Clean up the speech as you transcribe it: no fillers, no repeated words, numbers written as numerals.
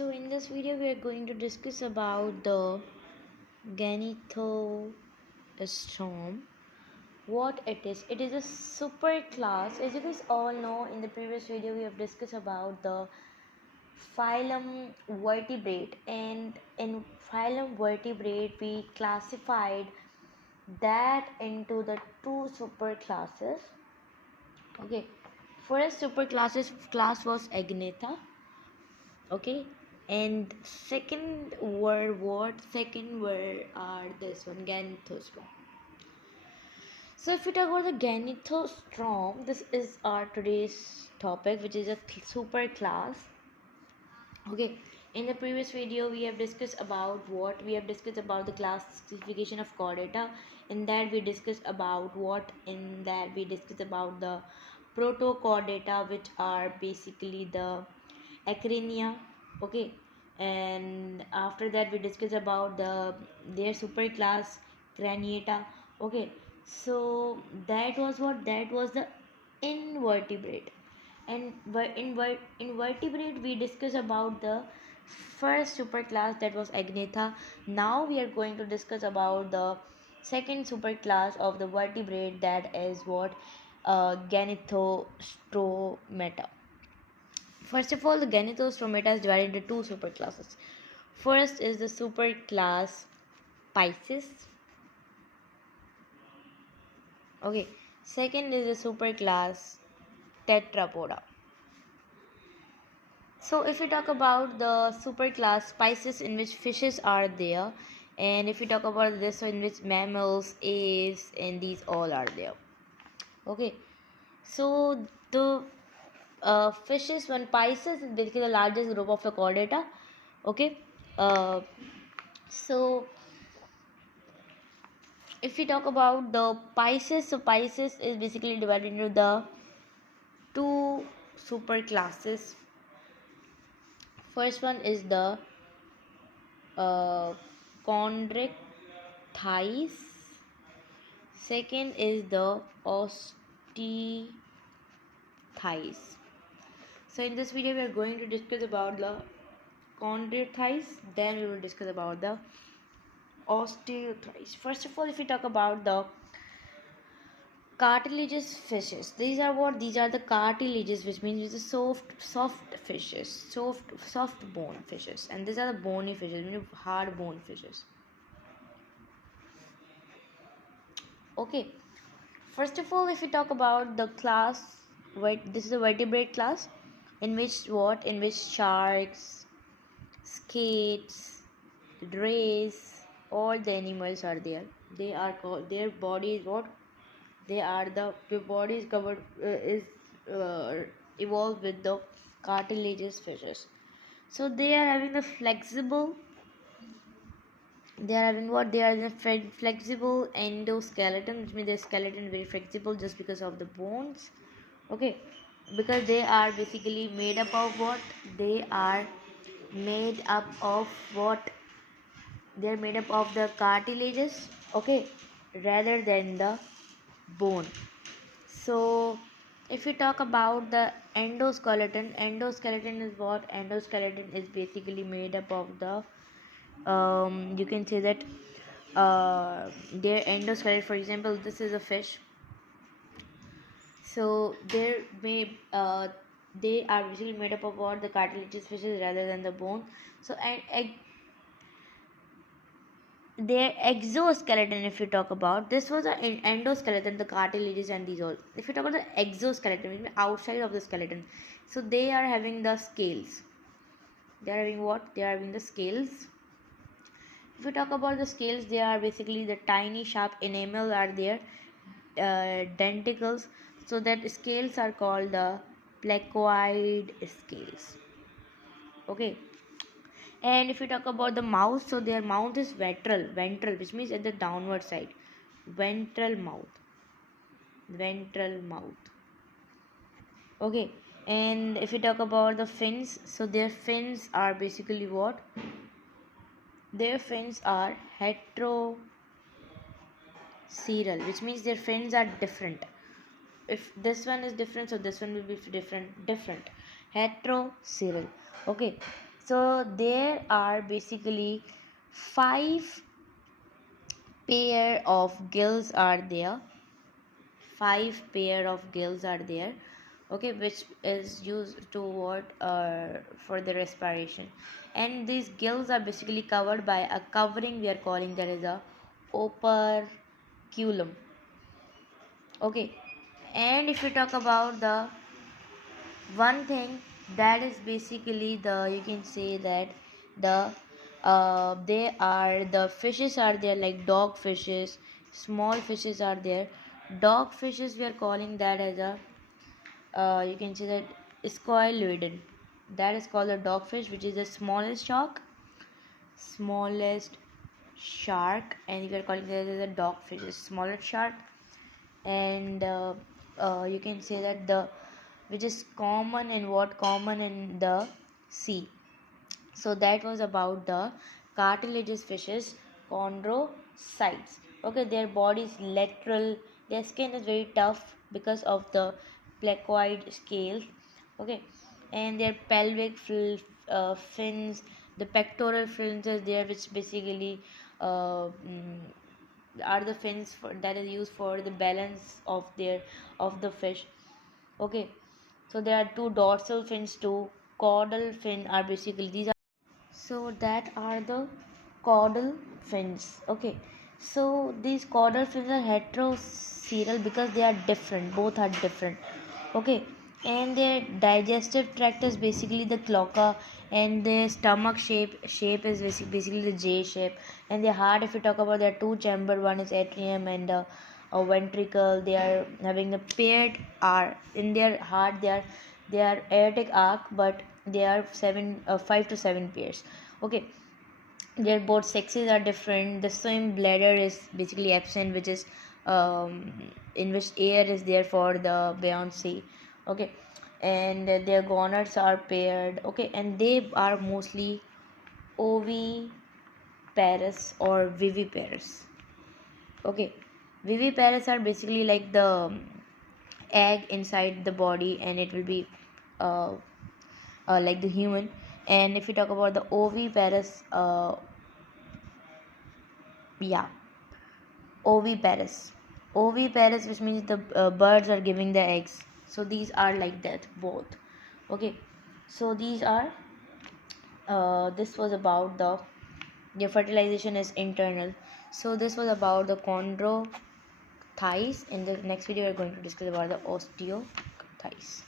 So in this video we are going to discuss about the gnathostoma. What it is. It is a super class. As you guys all know, in the previous video we have discussed about the phylum vertebrate, and in phylum vertebrate we classified that into the two super classes. Okay, first super class was Agnatha. Okay, and second were this one gnathostome. So if we talk about the gnathostome, this is our today's topic, which is a super class. Okay, in the previous video we have discussed about the classification of chordata. In that we discussed about the protochordata, which are basically the acrinia. Okay, and after that we discussed about their superclass craniata. Okay, so that was the invertebrate. And in vertebrate we discussed about the first superclass, that was agnatha. Now we are going to discuss about the second superclass of the vertebrate, that is what gnathostomata. First of all, the gnathostomata is divided into two superclasses. First is the superclass Pisces. Okay. Second is the superclass Tetrapoda. So if we talk about the superclass Pisces, in which fishes are there, and if we talk about this, so in which mammals, apes, and these all are there. Okay. So the fishes, when Pisces is basically the largest group of the chordata. Okay, so if we talk about the Pisces, so Pisces is basically divided into the two super classes. First one is the chondrichthyes. Second is the osteothyes. So in this video we are going to discuss about the chondrichthyes, then we will discuss about the osteothyes. First of all, if we talk about the cartilaginous fishes, these are the cartilages, which means the soft fishes, soft bone fishes, and these are the bony fishes, meaning hard bone fishes. Okay, first of all, if we talk about the class, this is a vertebrate class, in which sharks, skates, rays, all the animals are there. They are called, their body is what they are, the body is covered is evolved with the cartilaginous fishes. So they are having the flexible, they are having what they are the flexible endoskeleton, which means their skeleton is very flexible just because of the bones. Okay, because they are basically made up of what they are made up of what they are made up of the cartilages. Okay, rather than the bone. So if we talk about the endoskeleton is what? Endoskeleton is basically made up of the you can say that their endoskeleton. For example, this is a fish. So they are basically made up of what? The cartilaginous fishes rather than the bone. So and their exoskeleton, if you talk about, this was an endoskeleton, the cartilages and these all. If you talk about the exoskeleton, which means outside of the skeleton, so they are having the scales. They are having what? They are having the scales. If you talk about the scales, they are basically the tiny sharp enamel are there, denticles. So that scales are called the placoid scales. Okay. And if you talk about the mouth, so their mouth is ventral, which means at the downward side. Ventral mouth. Okay, and if you talk about the fins, so their fins are basically what? Their fins are heteroceral, which means their fins are different. If this one is different, so this one will be different. Heteroceral. Okay, So there are basically 5 pair of gills are there. 5 pair of gills are there, okay, which is used to what for the respiration. And these gills are basically covered by a covering, we are calling that as a operculum, okay. And if we talk about the one thing, that is basically the, you can say that the they are, the fishes are there, like dog fishes, small fishes are there. Dog fishes, we are calling that as a you can say that squaloidin, that is called a dogfish, which is the smallest shark, and we are calling that as a dogfish, a smaller shark. And you can say that the, which is common in what, common in the sea. So that was about the cartilaginous fishes, chondrocytes. Okay, their body is lateral, their skin is very tough because of the placoid scales. Okay, and their pelvic fins, the pectoral fins are there, which basically are the fins that is used for the balance of their, of the fish. Okay, so there are 2 dorsal fins, 2 caudal fin are basically, these are, so that are the caudal fins. Okay, so these caudal fins are heteroceral because they are different, both are different. Okay, and their digestive tract is basically the cloaca, and their stomach shape is basically the J shape. And their heart, if we talk about, there are 2 chamber, one is atrium and a ventricle. They are having the paired R in their heart. They are aortic arc, but they are 5 to 7 pairs. Okay, their both sexes are different. The swim bladder is basically absent, which is in which air is there for the buoyancy. Okay, and their gonads are paired. Okay, and they are mostly oviparous or viviparous. Okay, viviparous are basically like the egg inside the body, and it will be uh, like the human. And if you talk about the oviparous, yeah, oviparous. Oviparous, which means the birds are giving the eggs. So these are like that, both. Okay, so these are this was about the fertilization is internal. So this was about the chondrichthyes. In the next video, we are going to discuss about the osteocytes.